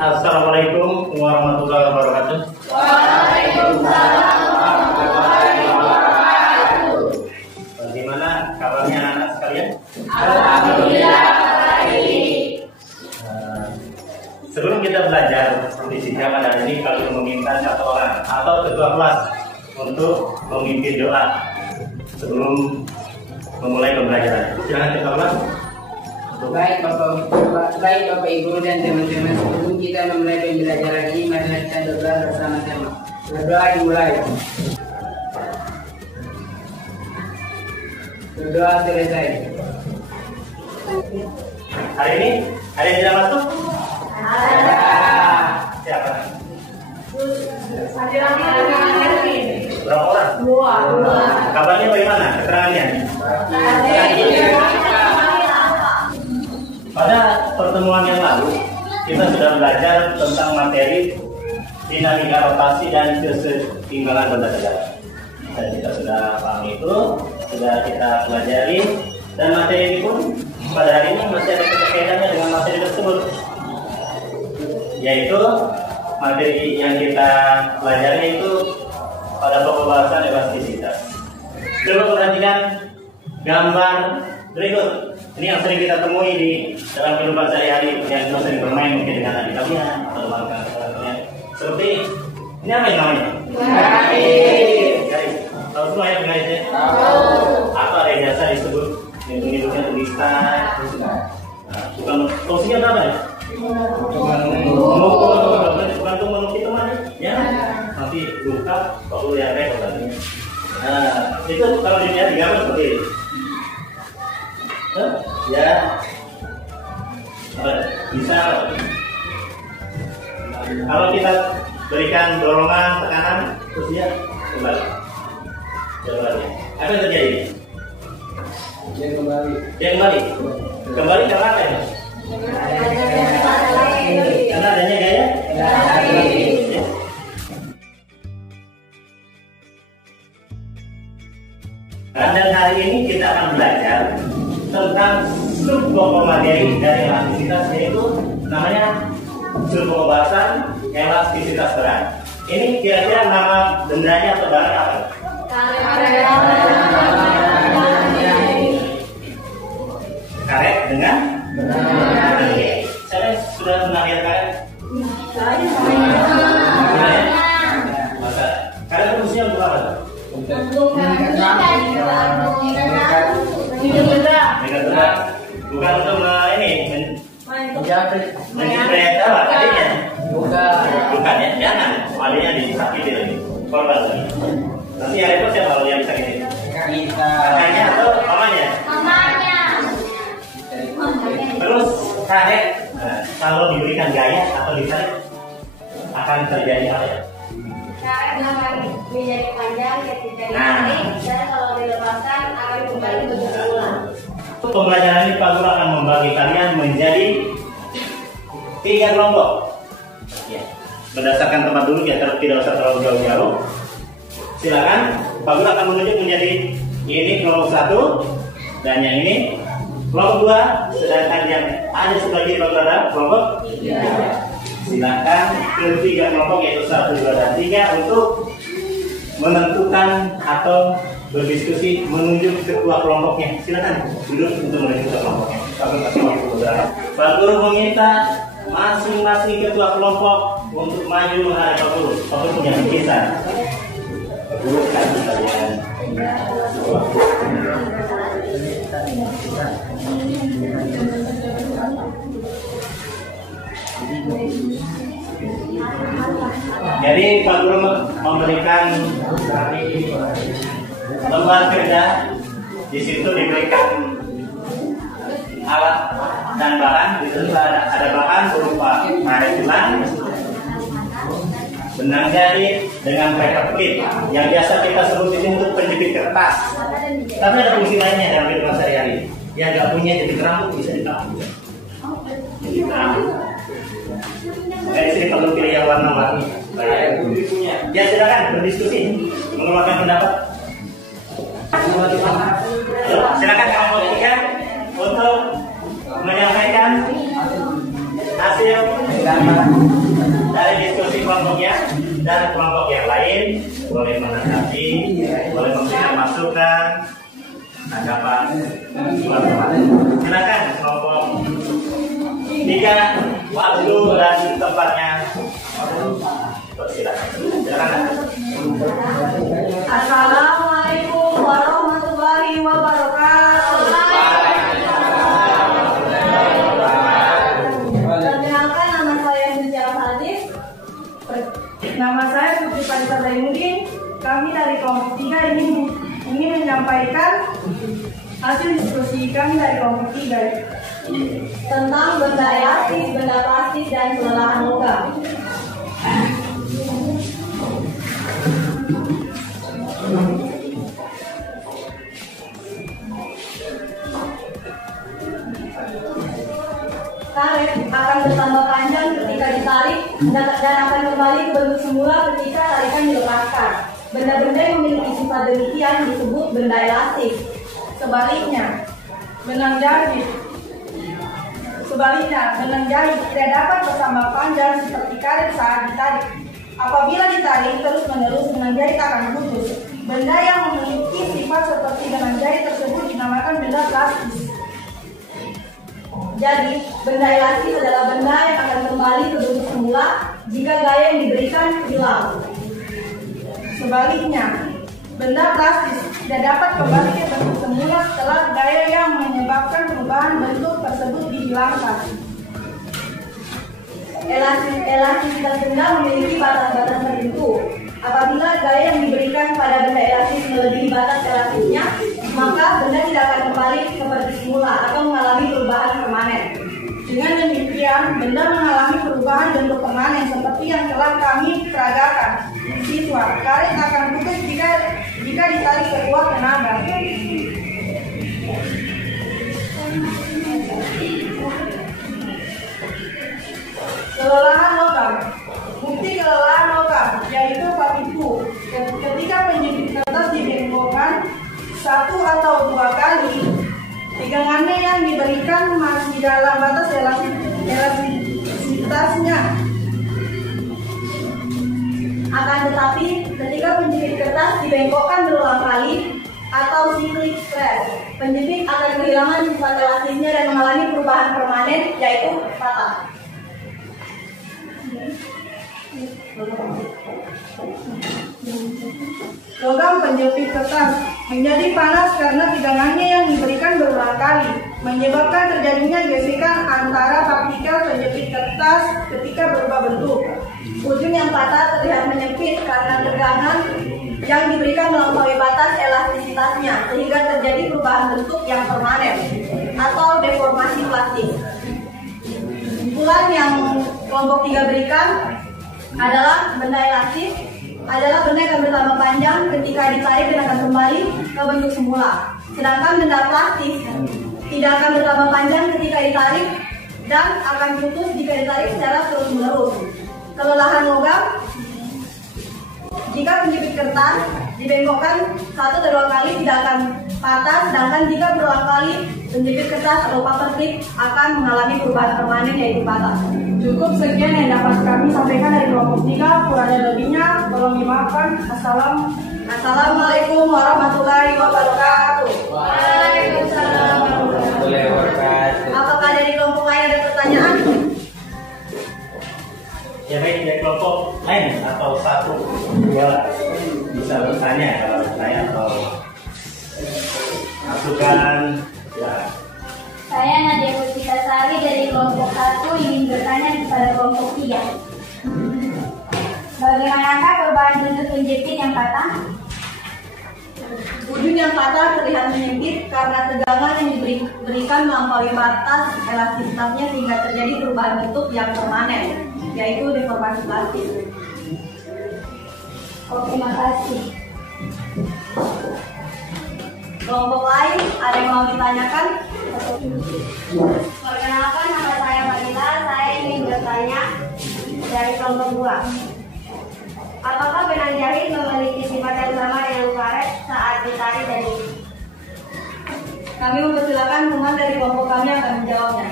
Assalamualaikum warahmatullahi wabarakatuh. Waalaikumsalam warahmatullahi wabarakatuh. Bagaimana kabarnya anak-anak sekalian? Alhamdulillah baik. Sebelum kita belajar fisika pada hari ini, kami meminta satu orang atau ketua kelas untuk memimpin doa sebelum memulai pembelajaran. Silakan ketua kelas. Baik Bapak Ibu dan teman-teman, sebelum kita memulai pembelajaran ini, mari kita berdoa bersama-sama. Berdoa dimulai. Berdoa selesai. Hari ini ada yang tidak masuk? Ada. Siapa? Berapa orang? Dua. Kabarnya bagaimana? Keterangannya? Pada pertemuan yang lalu, kita sudah belajar tentang materi dinamika rotasi dan keseimbangan benda tegak. Dan kita sudah paham itu, sudah kita pelajari, dan materi ini pun pada hari ini masih ada keterkaitannya dengan materi tersebut, yaitu materi yang kita pelajari itu pada pokok bahasan elastisitas. Coba perhatikan gambar berikut. Ini yang sering kita temui di dalam kehidupan sehari-hari, yang kita sering bermain mungkin dengan adik kalian atau teman-teman. Seperti ini apa yang namanya? Garis. Tahu semua ya garis ya? Atau ada yang biasa disebut bentuk-bentuknya tulisan. Bukan fungsinya berapa ya? Bukan untuk menukik teman ya? Nanti buka, kalau lihat rekordannya. Nah, itu kalau dilihat di gambar seperti ini. Ya, bisa. Kalau kita berikan dorongan, tekanan, terus dia kembali. Apa yang terjadi? Dia kembali. Kembali karena apa ya? Karena adanya gaya. Dan hari ini kita akan belajar tentang subpokok materi dari elastisitas, yaitu namanya subpokok bahasan elastisitas berat. Ini kira-kira nama bendanya atau barang apa? Karet dengan saya sudah pernah lihat karet? Masa karet fungsinya untuk apa? Bukan untuk ini menjepret apa adiknya? Bukan ya, jangan. Adiknya disakiti lagi, korban lagi. Nanti yang repot siapa kalau yang disakiti? Kakaknya atau mamanya? Terus karet, kalau diberikan gaya atau ditarik akan terjadi apa ya? Karet akan menjadi panjang ketika ditarik, dan kalau dilepaskan akan kembali bentuk ulang. Pembelajaran ini Pak Guru akan membagi kalian menjadi 3 kelompok. Ya. Berdasarkan tempat duduk ya, tidak usah terlalu jauh-jauh. Silakan Pak Guru akan menunjuk menjadi ini kelompok 1 dan yang ini kelompok 2, sedangkan yang ada sebelah kiri Pak Guru ada kelompok 3. Silakan ketiga kelompok yaitu 1, 2, dan 3 untuk menentukan atau berdiskusi menunjuk ketua kelompoknya. Silakan duduk untuk menunjuk ketua kelompoknya. Pak Guru meminta masing-masing ketua kelompok untuk maju menghadap Pak Guru. Pak Guru punya bingkisan. Guru kasih kalian. Jadi Pak Guru memberikan lembar kerja, di situ diberikan alat dan bahan. Di situ ada bahan berupa karet gelang, benang jahit dengan paper clip yang biasa kita sebut ini untuk penjepit kertas. Tapi ada fungsi lainnya dalam kehidupan sehari-hari. Yang nggak punya jepit rambut bisa ditaruh. Jepit rambut. Di sini perlu pilih yang warna-warni. Ya silakan berdiskusi, mengeluarkan pendapat. Silakan kelompok 3 untuk menyampaikan hasil Dari diskusi kelompoknya dan kelompok yang lain boleh menanggapi, boleh memberikan masukan, tanggapan, silakan kelompok 3, waktu dan tempatnya. Silakan. Assalamualaikum warahmatullahi wabarakatuh. Perkenalkan, nama saya Hujjah Hadis. Nama saya Putri Farisa Zainuddin. Kami dari kelompok 3 ingin menyampaikan hasil diskusi kami dari kelompok 3 Tentang benda elastis, benda plastik, dan kelelahan logam. Karet akan bertambah panjang ketika ditarik dan akan kembali ke bentuk semula ketika tarikan dilepaskan. Benda-benda yang memiliki sifat demikian disebut benda elastis. Sebaliknya, benang jahit tidak dapat bertambah panjang seperti karet saat ditarik. Apabila ditarik terus-menerus, benang jahit akan putus. Benda yang memiliki sifat seperti benang jahit tersebut dinamakan benda plastis. Jadi, benda elastis adalah benda yang akan kembali ke bentuk semula jika gaya yang diberikan hilang. Sebaliknya, benda plastis tidak dapat kembali ke bentuk semula setelah gaya yang menyebabkan perubahan bentuk tersebut dihilangkan. Elastisitas benda memiliki batas-batas tertentu. Apabila gaya yang diberikan pada benda elastis melebihi batas elastisnya, maka benda tidak akan kembali seperti semula atau mengalami perubahan permanen. Dengan demikian, benda mengalami perubahan bentuk permanen seperti yang telah kami peragakan. Siswa, karet akan putus jika ditarik sekuat tenaga. Kelelahan logam. Bukti kelelahan logam yaitu partiku. Ketika penjepit kertas dibengkokkan 1 atau 2 kali, pegangannya yang diberikan masih dalam batas elastisitasnya. Akan tetapi, ketika penjepit kertas dibengkokkan berulang kali atau cyclic stress, penjepit akan kehilangan sifat elastisnya dan mengalami perubahan permanen, yaitu patah. Logam penjepit kertas menjadi panas karena tegangannya yang diberikan berulang kali, menyebabkan terjadinya gesekan antara partikel penjepit kertas ketika berubah bentuk. Ujung yang patah terlihat menyempit karena tegangan yang diberikan melampaui batas elastisitasnya, sehingga terjadi perubahan bentuk yang permanen atau deformasi plastik. Kesimpulan yang kelompok 3 berikan adalah benda elastis adalah benda yang akan bertambah panjang ketika ditarik dan akan kembali ke bentuk semula. Sedangkan benda plastis tidak akan bertambah panjang ketika ditarik dan akan putus jika ditarik secara terus-menerus. Kelelahan logam, jika penjepit kertas dibengkokkan 1 atau 2 kali tidak akan patah, sedangkan jika berulang kali penjepit kertas atau paper clip akan mengalami perubahan permanen, yaitu patah. Cukup sekian yang dapat kami sampaikan dari kelompok 3. Kurang dan lebihnya tolong dimaafkan. Assalamualaikum warahmatullahi wabarakatuh. Waalaikumsalam warahmatullahi wabarakatuh. Apakah dari kelompok lain ada pertanyaan? Ya baik, dari kelompok lain atau 1, 2 bisa bertanya kalau saya atau masukan. Ya. Saya Nadia Puspitasari dari kelompok 1 ingin bertanya kepada kelompok 3. Bagaimanakah perubahan bentuk penjepit yang patah? Ujung yang patah terlihat menyempit karena tegangan yang diberikan melampaui batas elastisitasnya, sehingga terjadi perubahan bentuk yang permanen, yaitu deformasi plastik. Terima kasih. Kelompok lain ada yang mau ditanyakan? Perkenalkan, nama saya Marita. Saya ingin bertanya dari kelompok 2. Apakah benang jahit memiliki sifat yang sama dengan karet saat ditarik dari? Kami mempersilakan teman dari kelompok kami akan menjawabnya.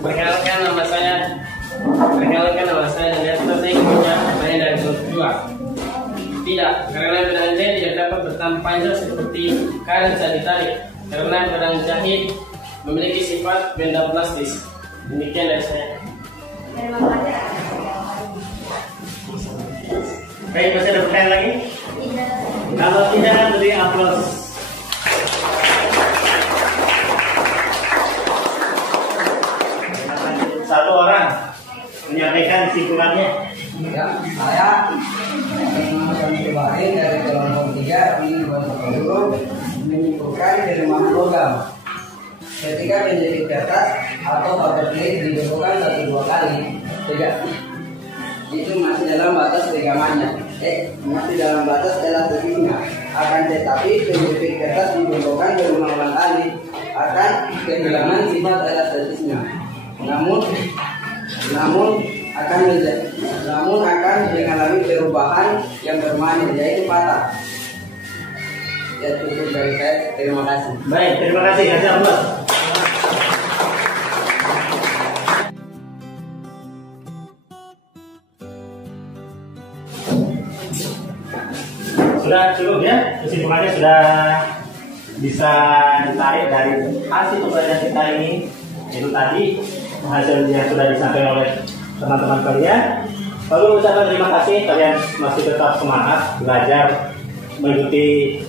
Perkenalkan nama saya dan saya punya saya dari Jua. Tidak, karena benang jahit tidak dapat bertahan panjang seperti karet saat ditarik. Karena benang jahit memiliki sifat benda plastis. Demikian dari saya. Baik, masih ada pertanyaan lagi? Kalau tidak, beri aplaus. Satu orang menyampaikan kesimpulannya. Ya, saya kembali dari kelompok 3 ini menyimpulkan penerimaan logam. Ketika menjadi kertas atau paper plate dibekukan 1-2 kali, tidak itu masih dalam batas regamannya, masih dalam batas elastisnya. Akan tetapi penjepit kertas dibekukan berulang-ulang kali akan kehilangan sifat elastisnya. Namun akan mengalami perubahan yang permanen, yaitu patah. Ya, cukup dari saya. Terima kasih. Baik, terima kasih. Kasih aplaus. Sudah cukup ya, kesimpulannya sudah bisa ditarik dari hasil pembelajaran kita ini. Itu tadi hasil yang sudah disampaikan oleh teman-teman kalian. Lalu ucapkan terima kasih, kalian masih tetap semangat belajar mengikuti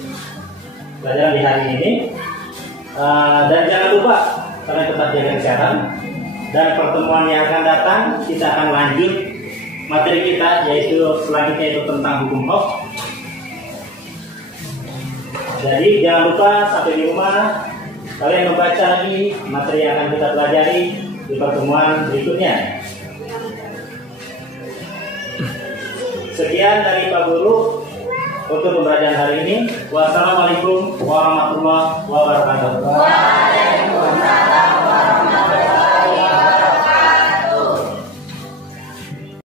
pelajaran di hari ini. Dan jangan lupa kalian tetap jaga kesehatan. Dan pertemuan yang akan datang kita akan lanjut materi kita, yaitu selanjutnya itu tentang hukum Hooke. Jadi jangan lupa sampai di rumah kalian membaca lagi materi yang akan kita pelajari di pertemuan berikutnya. Sekian dari Pak Guru untuk pembelajaran hari ini. Wassalamualaikum warahmatullahi wabarakatuh.